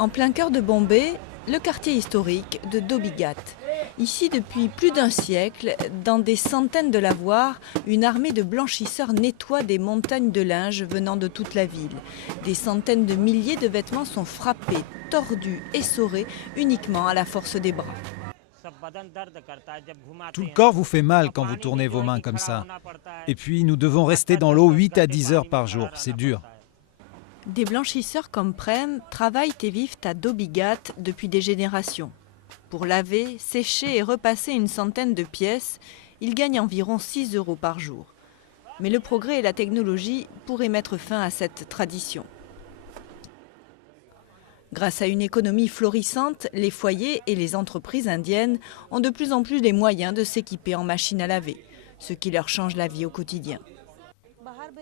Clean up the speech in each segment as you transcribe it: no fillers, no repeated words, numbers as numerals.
En plein cœur de Bombay, le quartier historique de Dhobi Ghat. Ici, depuis plus d'un siècle, dans des centaines de lavoirs, une armée de blanchisseurs nettoie des montagnes de linge venant de toute la ville. Des centaines de milliers de vêtements sont frappés, tordus, essorés uniquement à la force des bras. Tout le corps vous fait mal quand vous tournez vos mains comme ça. Et puis nous devons rester dans l'eau 8 à 10 heures par jour, c'est dur. Des blanchisseurs comme Prem travaillent et vivent à Dhobi Ghat depuis des générations. Pour laver, sécher et repasser une centaine de pièces, ils gagnent environ 6 € par jour. Mais le progrès et la technologie pourraient mettre fin à cette tradition. Grâce à une économie florissante, les foyers et les entreprises indiennes ont de plus en plus les moyens de s'équiper en machines à laver, ce qui leur change la vie au quotidien.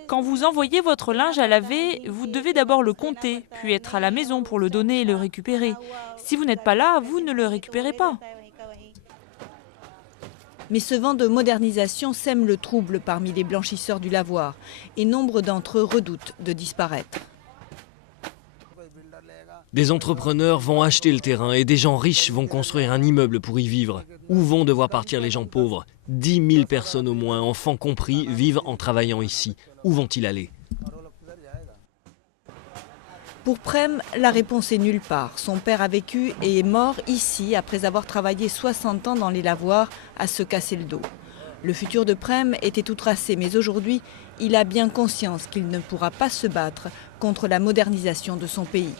Quand vous envoyez votre linge à laver, vous devez d'abord le compter, puis être à la maison pour le donner et le récupérer. Si vous n'êtes pas là, vous ne le récupérez pas. Mais ce vent de modernisation sème le trouble parmi les blanchisseurs du lavoir et nombre d'entre eux redoutent de disparaître. Des entrepreneurs vont acheter le terrain et des gens riches vont construire un immeuble pour y vivre. Où vont devoir partir les gens pauvres? 10 000 personnes au moins, enfants compris, vivent en travaillant ici. Où vont-ils aller? Pour Prem, la réponse est nulle part. Son père a vécu et est mort ici après avoir travaillé 60 ans dans les lavoirs à se casser le dos. Le futur de Prem était tout tracé, mais aujourd'hui, il a bien conscience qu'il ne pourra pas se battre contre la modernisation de son pays.